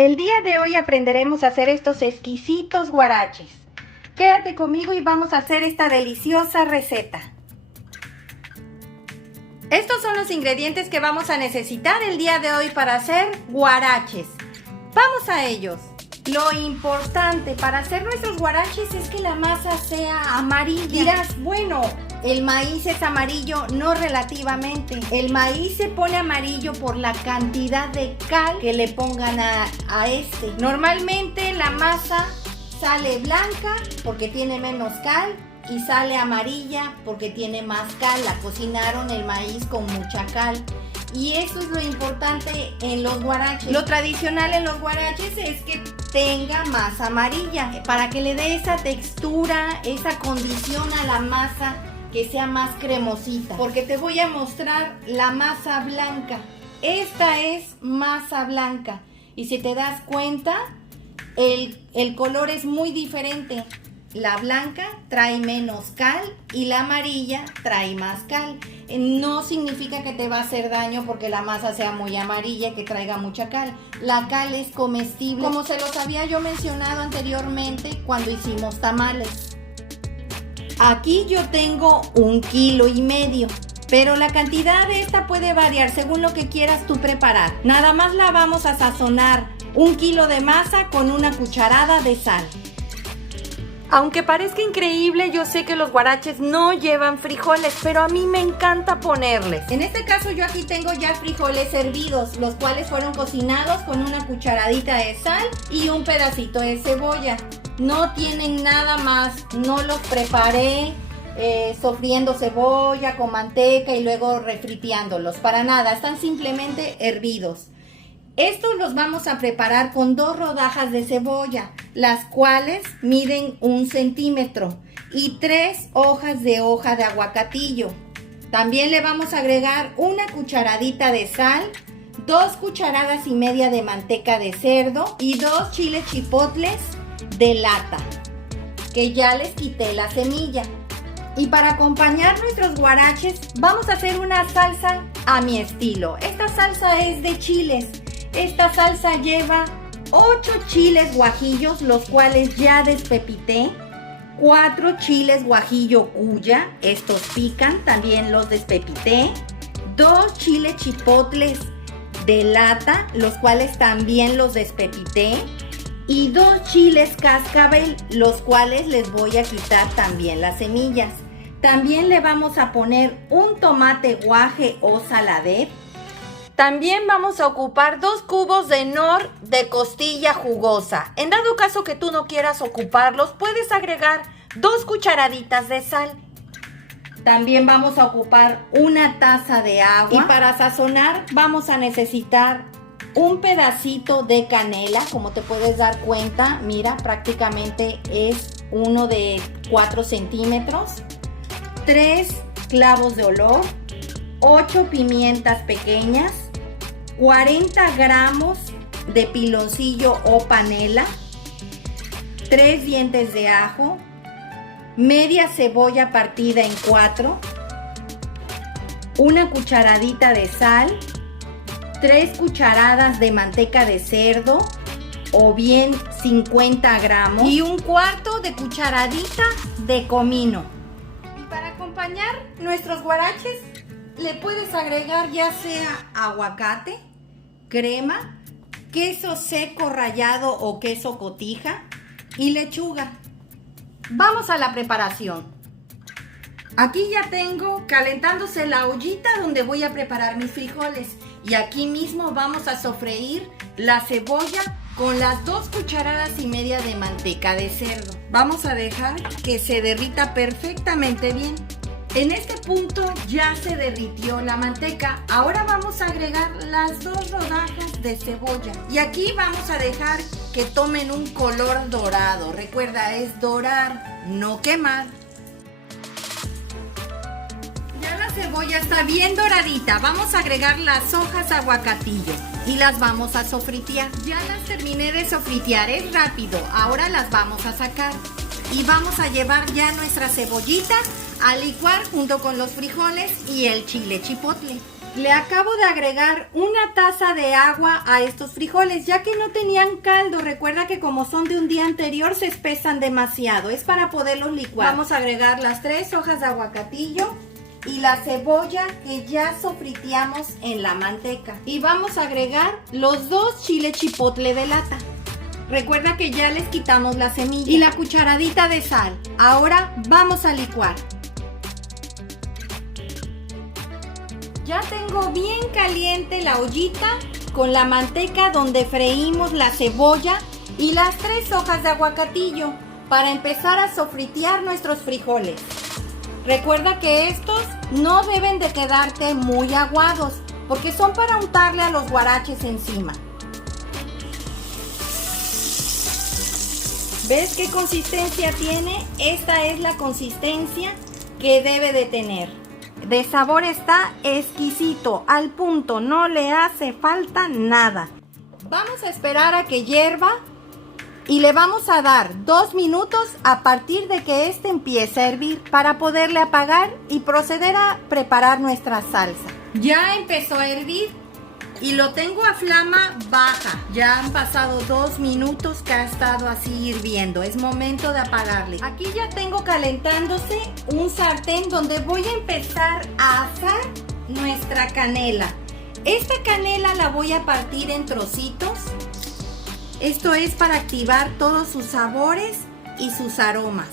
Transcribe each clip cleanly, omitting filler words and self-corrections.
El día de hoy aprenderemos a hacer estos exquisitos guaraches. Quédate conmigo y vamos a hacer esta deliciosa receta. Estos son los ingredientes que vamos a necesitar el día de hoy para hacer guaraches. Vamos a ellos. Lo importante para hacer nuestros guaraches es que la masa sea amarilla. Dirás, bueno, el maíz es amarillo, no relativamente. El maíz se pone amarillo por la cantidad de cal que le pongan a este. Normalmente la masa sale blanca porque tiene menos cal y sale amarilla porque tiene más cal. La cocinaron el maíz con mucha cal. Y eso es lo importante en los guaraches. Lo tradicional en los guaraches es que tenga masa amarilla para que le dé esa textura, esa condición a la masa, que sea más cremosita. Porque te voy a mostrar la masa blanca. Esta es masa blanca. Y si te das cuenta, el color es muy diferente. La blanca trae menos cal y la amarilla trae más cal. No significa que te va a hacer daño porque la masa sea muy amarilla, que traiga mucha cal. La cal es comestible, como se los había yo mencionado anteriormente cuando hicimos tamales. Aquí yo tengo 1,5 kilos, pero la cantidad de esta puede variar según lo que quieras tú preparar. Nada más la vamos a sazonar 1 kilo de masa con una cucharada de sal. Aunque parezca increíble, yo sé que los guaraches no llevan frijoles, pero a mí me encanta ponerles. En este caso yo aquí tengo ya frijoles hervidos, los cuales fueron cocinados con una cucharadita de sal y un pedacito de cebolla. No tienen nada más, no los preparé sofriendo cebolla con manteca y luego refriteándolos, para nada, están simplemente hervidos. Estos los vamos a preparar con 2 rodajas de cebolla, las cuales miden 1 centímetro, y 3 hojas de hoja de aguacatillo. También le vamos a agregar una cucharadita de sal, 2 cucharadas y media de manteca de cerdo y 2 chiles chipotles de lata, que ya les quité la semilla. Y para acompañar nuestros guaraches vamos a hacer una salsa a mi estilo. Esta salsa es de chiles. Esta salsa lleva 8 chiles guajillos, los cuales ya despepité, 4 chiles guajillo cuya, estos pican, también los despepité, 2 chiles chipotles de lata, los cuales también los despepité, y 2 chiles cascabel, los cuales les voy a quitar también las semillas. También le vamos a poner un tomate guaje o saladet. También vamos a ocupar 2 cubos de nor de costilla jugosa. En dado caso que tú no quieras ocuparlos, puedes agregar 2 cucharaditas de sal. También vamos a ocupar 1 taza de agua. Y para sazonar vamos a necesitar un pedacito de canela. Como te puedes dar cuenta, mira, prácticamente es uno de 4 centímetros. 3 clavos de olor, 8 pimientas pequeñas, 40 gramos de piloncillo o panela, 3 dientes de ajo, media cebolla partida en 4, una cucharadita de sal, 3 cucharadas de manteca de cerdo o bien 50 gramos y 1/4 de cucharadita de comino. Y para acompañar nuestros guaraches le puedes agregar ya sea aguacate, crema, queso seco rallado o queso cotija y lechuga. Vamos a la preparación. Aquí ya tengo calentándose la ollita donde voy a preparar mis frijoles. Y aquí mismo vamos a sofreír la cebolla con las 2 cucharadas y media de manteca de cerdo. Vamos a dejar que se derrita perfectamente bien. En este punto ya se derritió la manteca. Ahora vamos a agregar las 2 rodajas de cebolla. Y aquí vamos a dejar que tomen un color dorado. Recuerda, es dorar, no quemar. Ya la cebolla está bien doradita. Vamos a agregar las hojas de aguacatillo y las vamos a sofritear. Ya las terminé de sofritear, es rápido. Ahora las vamos a sacar. Y vamos a llevar ya nuestra cebollita a licuar junto con los frijoles y el chile chipotle. Le acabo de agregar una taza de agua a estos frijoles, ya que no tenían caldo. Recuerda que como son de un día anterior, se espesan demasiado. Es para poderlos licuar. Vamos a agregar las 3 hojas de aguacatillo y la cebolla que ya sofriteamos en la manteca. Y vamos a agregar los 2 chiles chipotle de lata. Recuerda que ya les quitamos la semilla. Y la cucharadita de sal. Ahora vamos a licuar. Ya tengo bien caliente la ollita con la manteca donde freímos la cebolla y las 3 hojas de aguacatillo para empezar a sofritear nuestros frijoles. Recuerda que estos no deben de quedarte muy aguados porque son para untarle a los guaraches encima. ¿Ves qué consistencia tiene? Esta es la consistencia que debe de tener. De sabor está exquisito, al punto, no le hace falta nada. Vamos a esperar a que hierva y le vamos a dar 2 minutos a partir de que este empiece a hervir para poderle apagar y proceder a preparar nuestra salsa. Ya empezó a hervir y lo tengo a flama baja. Ya han pasado 2 minutos que ha estado así hirviendo. Es momento de apagarle. Aquí ya tengo calentándose un sartén donde voy a empezar a asar nuestra canela. Esta canela la voy a partir en trocitos. Esto es para activar todos sus sabores y sus aromas.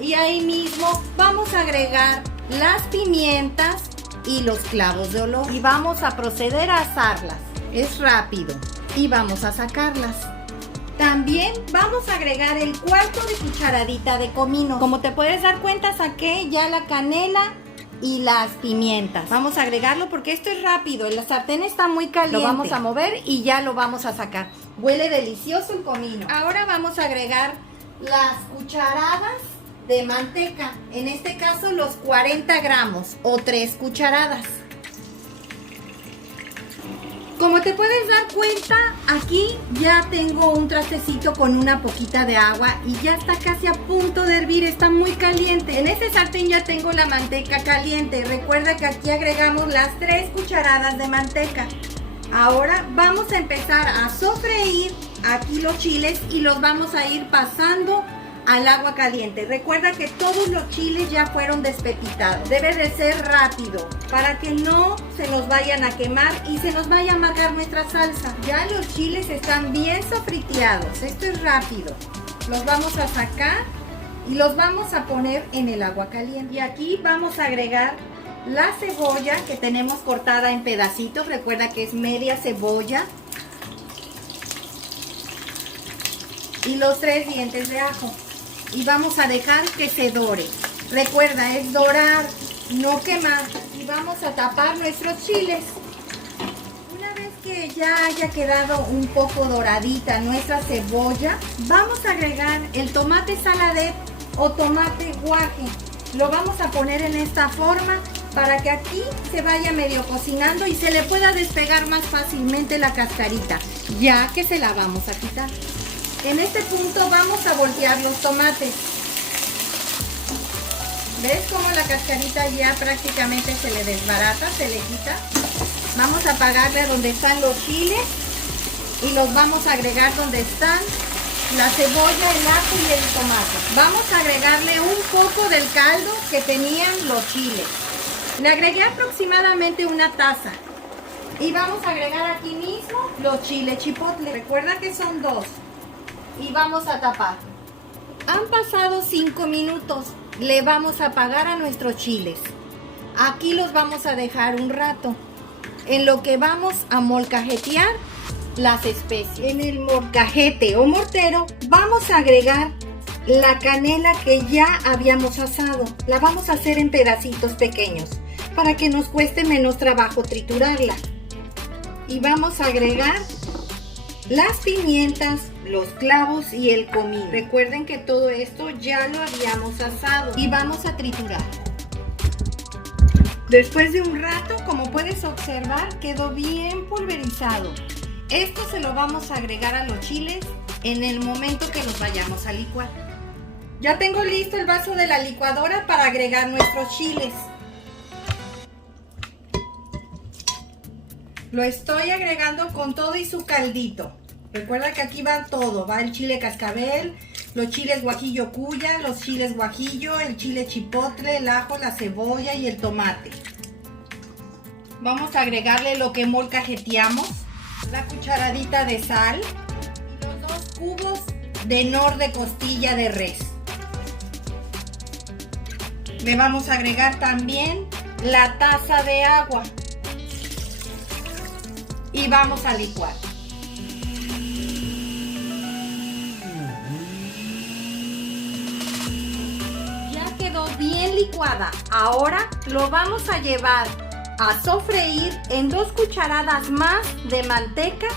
Y ahí mismo vamos a agregar las pimientas y los clavos de olor y vamos a proceder a asarlas. Es rápido y vamos a sacarlas. También vamos a agregar el 1/4 de cucharadita de comino. Como te puedes dar cuenta, saqué ya la canela y las pimientas. Vamos a agregarlo porque esto es rápido. El sartén está muy caliente. Lo vamos a mover y ya lo vamos a sacar. Huele delicioso el comino. Ahora vamos a agregar las cucharadas de manteca, en este caso los 40 gramos o 3 cucharadas. Como te puedes dar cuenta, aquí ya tengo un trastecito con una poquita de agua y ya está casi a punto de hervir, está muy caliente. En este sartén ya tengo la manteca caliente. Recuerda que aquí agregamos las 3 cucharadas de manteca. Ahora vamos a empezar a sofreír aquí los chiles y los vamos a ir pasando al agua caliente. Recuerda que todos los chiles ya fueron despepitados. Debe de ser rápido para que no se nos vayan a quemar y se nos vaya a amargar nuestra salsa. Ya los chiles están bien sofriteados. Esto es rápido. Los vamos a sacar y los vamos a poner en el agua caliente. Y aquí vamos a agregar la cebolla que tenemos cortada en pedacitos. Recuerda que es media cebolla. Y los 3 dientes de ajo. Y vamos a dejar que se dore. Recuerda, es dorar, no quemar. Y vamos a tapar nuestros chiles. Una vez que ya haya quedado un poco doradita nuestra cebolla, vamos a agregar el tomate saladet o tomate guaje. Lo vamos a poner en esta forma para que aquí se vaya medio cocinando y se le pueda despegar más fácilmente la cascarita, ya que se la vamos a quitar. En este punto vamos a voltear los tomates. ¿Ves cómo la cascarita ya prácticamente se le desbarata, se le quita? Vamos a apagarle donde están los chiles y los vamos a agregar donde están la cebolla, el ajo y el tomate. Vamos a agregarle un poco del caldo que tenían los chiles. Le agregué aproximadamente una taza. Y vamos a agregar aquí mismo los chiles chipotle. Recuerda que son 2. Y vamos a tapar. Han pasado 5 minutos. Le vamos a apagar a nuestros chiles. Aquí los vamos a dejar un rato, en lo que vamos a molcajetear las especies. En el molcajete o mortero vamos a agregar la canela que ya habíamos asado. La vamos a hacer en pedacitos pequeños para que nos cueste menos trabajo triturarla. Y vamos a agregar las pimientas, los clavos y el comino. Recuerden que todo esto ya lo habíamos asado y vamos a triturar. Después de un rato, como puedes observar, quedó bien pulverizado. Esto se lo vamos a agregar a los chiles en el momento que los vayamos a licuar. Ya tengo listo el vaso de la licuadora para agregar nuestros chiles. Lo estoy agregando con todo y su caldito. Recuerda que aquí va todo, va el chile cascabel, los chiles guajillo cuya, los chiles guajillo, el chile chipotle, el ajo, la cebolla y el tomate. Vamos a agregarle lo que molcajeteamos, la cucharadita de sal y los 2 cubos de nor de costilla de res. Le vamos a agregar también la taza de agua y vamos a licuar. Ya quedó bien licuada. Ahora lo vamos a llevar a sofreír en 2 cucharadas más de manteca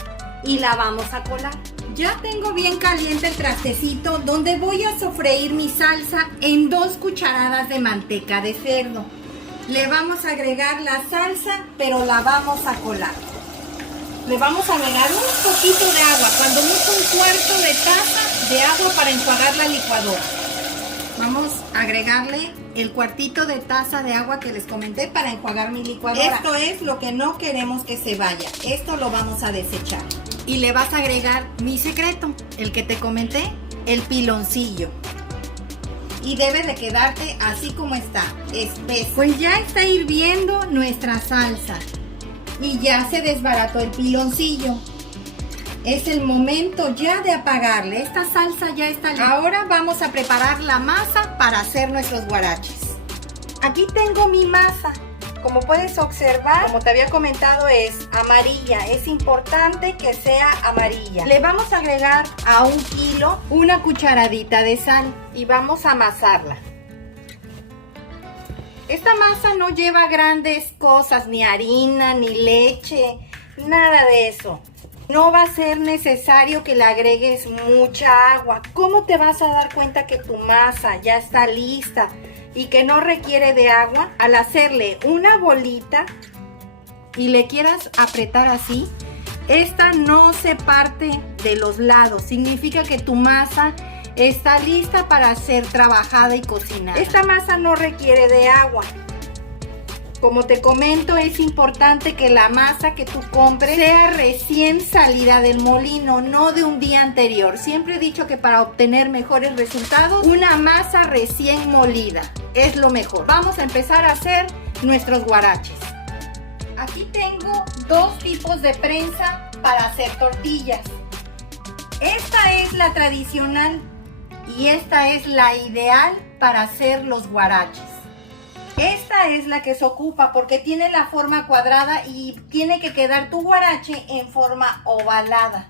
y la vamos a colar. Ya tengo bien caliente el trastecito donde voy a sofreír mi salsa en 2 cucharadas de manteca de cerdo. Le vamos a agregar la salsa, pero la vamos a colar. Le vamos a agregar un poquito de agua, cuando mucho 1/4 de taza de agua para enjuagar la licuadora. Vamos a agregarle el 1/4 de taza de agua que les comenté para enjuagar mi licuadora. Esto es lo que no queremos que se vaya. Esto lo vamos a desechar. Y le vas a agregar mi secreto, el que te comenté, el piloncillo. Y debe de quedarte así como está, espeso. Pues ya está hirviendo nuestra salsa. Y ya se desbarató el piloncillo. Es el momento ya de apagarle. Esta salsa ya está lista. Ahora vamos a preparar la masa para hacer nuestros guaraches. Aquí tengo mi masa. Como puedes observar, como te había comentado, es amarilla. Es importante que sea amarilla. Le vamos a agregar a 1 kilo una cucharadita de sal y vamos a amasarla. Esta masa no lleva grandes cosas, ni harina, ni leche, nada de eso. No va a ser necesario que le agregues mucha agua. ¿Cómo te vas a dar cuenta que tu masa ya está lista y que no requiere de agua? Al hacerle una bolita y le quieras apretar así, esta no se parte de los lados. Significa que tu masa está lista para ser trabajada y cocinada. Esta masa no requiere de agua. Como te comento, es importante que la masa que tú compres sea recién salida del molino, no de un día anterior. Siempre he dicho que para obtener mejores resultados, una masa recién molida es lo mejor. Vamos a empezar a hacer nuestros guaraches. Aquí tengo 2 tipos de prensa para hacer tortillas. Esta es la tradicional y esta es la ideal para hacer los guaraches. Esta es la que se ocupa porque tiene la forma cuadrada y tiene que quedar tu guarache en forma ovalada.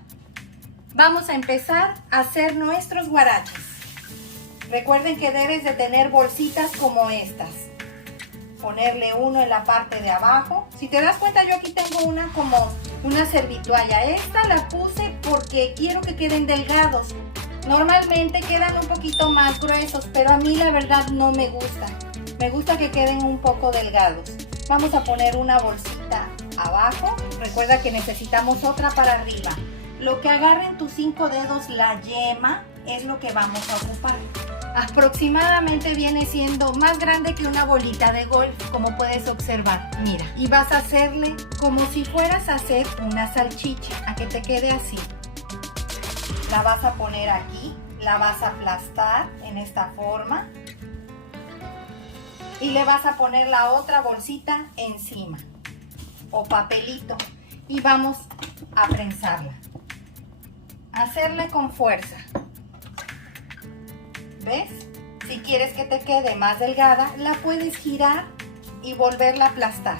Vamos a empezar a hacer nuestros guaraches. Recuerden que debes de tener bolsitas como estas. Ponerle uno en la parte de abajo. Si te das cuenta, yo aquí tengo una como una servitoalla. Esta la puse porque quiero que queden delgados. Normalmente quedan un poquito más gruesos, pero a mí la verdad no me gusta. Me gusta que queden un poco delgados. Vamos a poner una bolsita abajo. Recuerda que necesitamos otra para arriba. Lo que agarren tus 5 dedos, la yema, es lo que vamos a ocupar. Aproximadamente viene siendo más grande que una bolita de golf, como puedes observar. Mira, y vas a hacerle como si fueras a hacer una salchicha, a que te quede así. La vas a poner aquí, la vas a aplastar en esta forma. Y le vas a poner la otra bolsita encima o papelito y vamos a prensarla. Hacerle con fuerza. ¿Ves? Si quieres que te quede más delgada, la puedes girar y volverla a aplastar.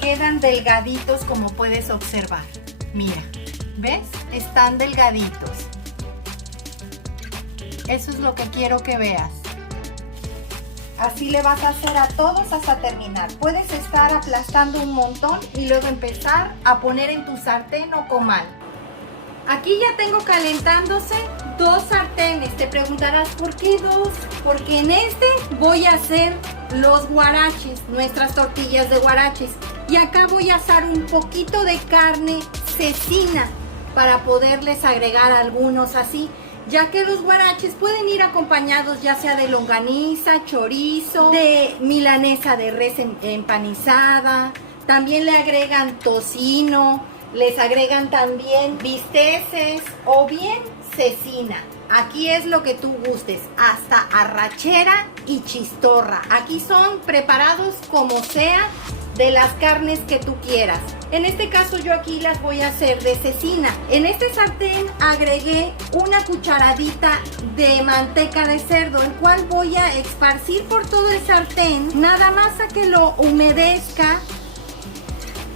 Quedan delgaditos como puedes observar. Mira, ¿ves? Están delgaditos. Eso es lo que quiero que veas. Así le vas a hacer a todos hasta terminar. Puedes estar aplastando un montón y luego empezar a poner en tu sartén o comal. Aquí ya tengo calentándose 2 sartenes. Te preguntarás, ¿por qué 2? Porque en este voy a hacer los guaraches, nuestras tortillas de guaraches. Y acá voy a asar un poquito de carne cecina para poderles agregar algunos así. Ya que los guaraches pueden ir acompañados ya sea de longaniza, chorizo, de milanesa de res empanizada, También le agregan tocino, les agregan también bisteces o bien cecina. Aquí es lo que tú gustes, hasta arrachera y chistorra. Aquí son preparados como sea de las carnes que tú quieras. En este caso yo aquí las voy a hacer de cecina. En este sartén agregué una cucharadita de manteca de cerdo, el cual voy a esparcir por todo el sartén, nada más a que lo humedezca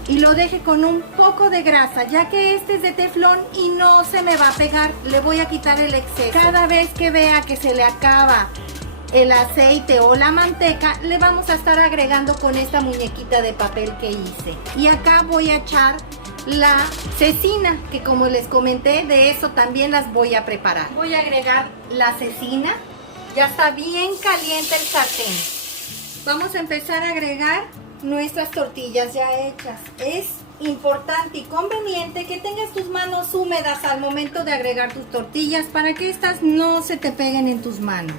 y lo deje con un poco de grasa, ya que este es de teflón y no se me va a pegar. Le voy a quitar el exceso. Cada vez que vea que se le acaba el aceite o la manteca, le vamos a estar agregando con esta muñequita de papel que hice. Y acá voy a echar la cecina, que como les comenté, de eso también las voy a preparar. Voy a agregar la cecina. Ya está bien caliente el sartén. Vamos a empezar a agregar nuestras tortillas ya hechas. Es importante y conveniente que tengas tus manos húmedas al momento de agregar tus tortillas para que estas no se te peguen en tus manos.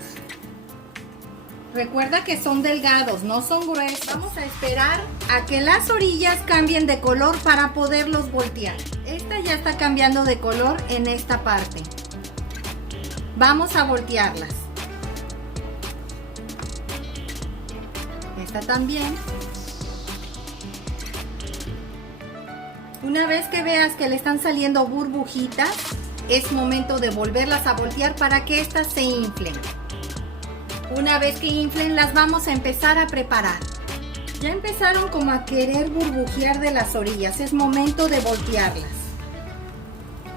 Recuerda que son delgados, no son gruesos. Vamos a esperar a que las orillas cambien de color para poderlos voltear. Esta ya está cambiando de color en esta parte. Vamos a voltearlas. Esta también. Una vez que veas que le están saliendo burbujitas, es momento de volverlas a voltear para que estas se inflen. Una vez que inflen, las vamos a empezar a preparar. Ya empezaron como a querer burbujear de las orillas, es momento de voltearlas.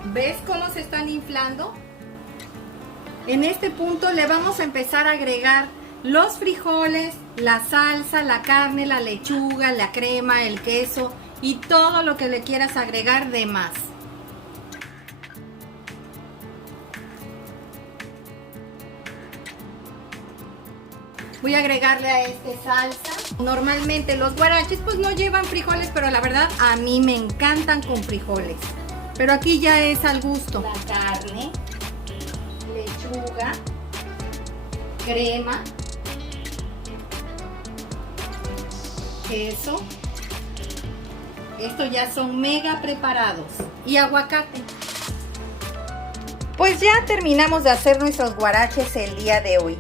¿Ves cómo se están inflando? En este punto le vamos a empezar a agregar los frijoles, la salsa, la carne, la lechuga, la crema, el queso y todo lo que le quieras agregar de más. Voy a agregarle a este salsa. Normalmente los guaraches pues no llevan frijoles, pero la verdad a mí me encantan con frijoles. Pero aquí ya es al gusto. La carne, lechuga, crema, queso. Estos ya son mega preparados. Y aguacate. Pues ya terminamos de hacer nuestros guaraches el día de hoy.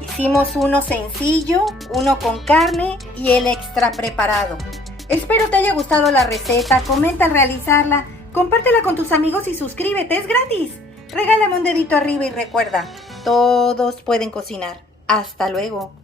Hicimos uno sencillo, uno con carne y el extra preparado. Espero te haya gustado la receta, comenta al realizarla, compártela con tus amigos y suscríbete, es gratis. Regálame un dedito arriba y recuerda, todos pueden cocinar. Hasta luego.